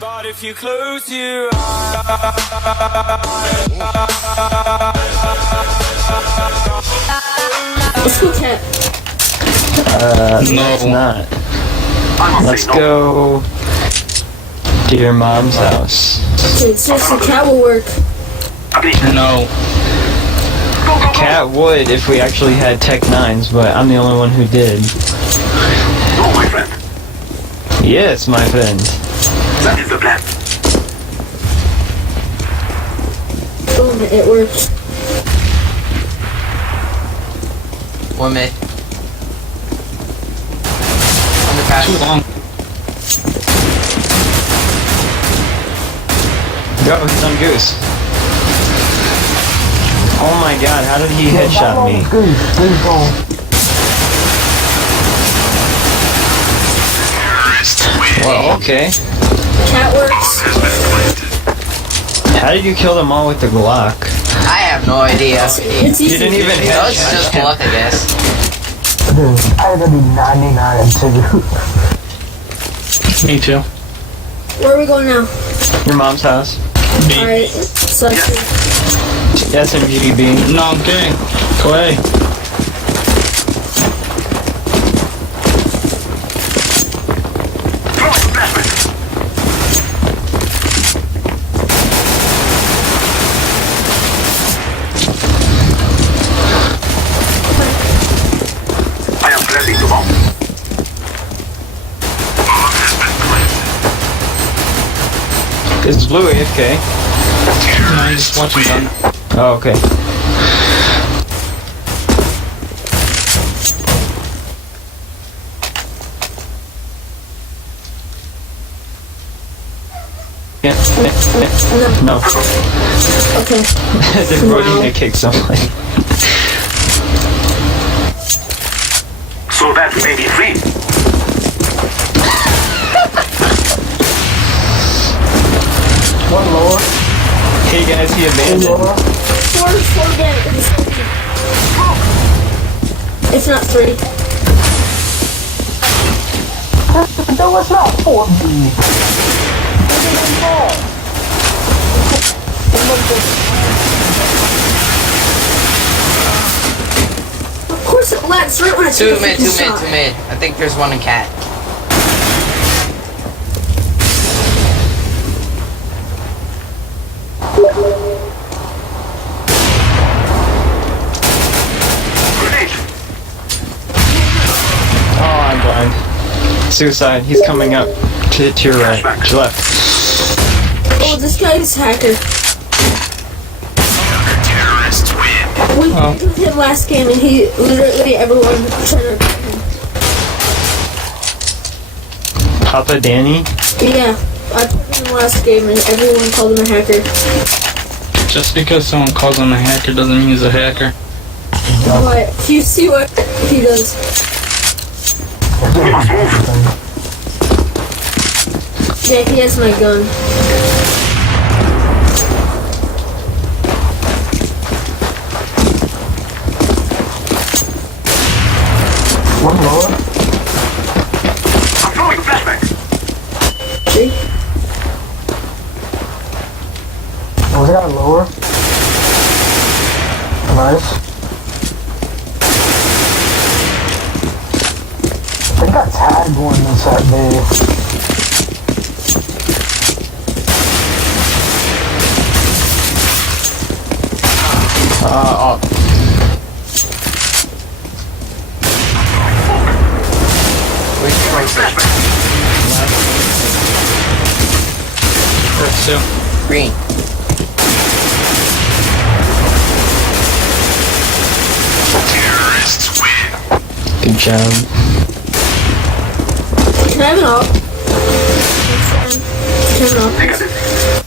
But if you close your eyes, let's go cat. No. Let's not. Let's go to your mom's house. Okay, seriously, cat will work. No. Cat would if we actually had Tech 9s, but I'm the only one who did. No, my friend. Yes, my friend. That is the plan. Boom, it worked. One mid. On the pass. Too long. Go, he's on Goose. Oh my god, how did he headshot me? Well, okay. Cat works. How did you kill them all with the Glock? I have no idea. It's You easy. didn't even No, it's just headshot luck, I guess. I gotta be 99 and 2. Me too. Where are we going now? your mom's house. Alright, so SMGB. No, I'm kidding. Clay. Throw the flashback. I am planting the bomb. Bomb has been planted. It's Blue AFK. No, I'm just watching them. Oh, okay. Yeah. No. okay. They're voting to kick someone. So that we may be free. One lower. Hey guys, he One abandoned. lower. Four again. If not three. No, it's not 4B. Of course it lags right when I Two take a mid, freaking two mid, shot. two mid. I think there's one in cat. Grenade. Oh, I'm blind. Suicide. He's coming up to your right, to your left. Oh, this guy is hacker. Terrorists win. We played with him last game and he literally everyone tried to attack him. Papa Danny. Yeah, I played with him last game and everyone called him a hacker. Just because someone calls him a hacker doesn't mean he's a hacker. But you see what he does. We must move. Yeah, he has my gun. One lower. I'm throwing a flashback. See? Oh, we got a lower. Nice. I think I tagged one inside me. Up. Where's your right side? Earth too. Green. Terrorists win. Good job. Can I have an op? Next time. Turn it off. Negative.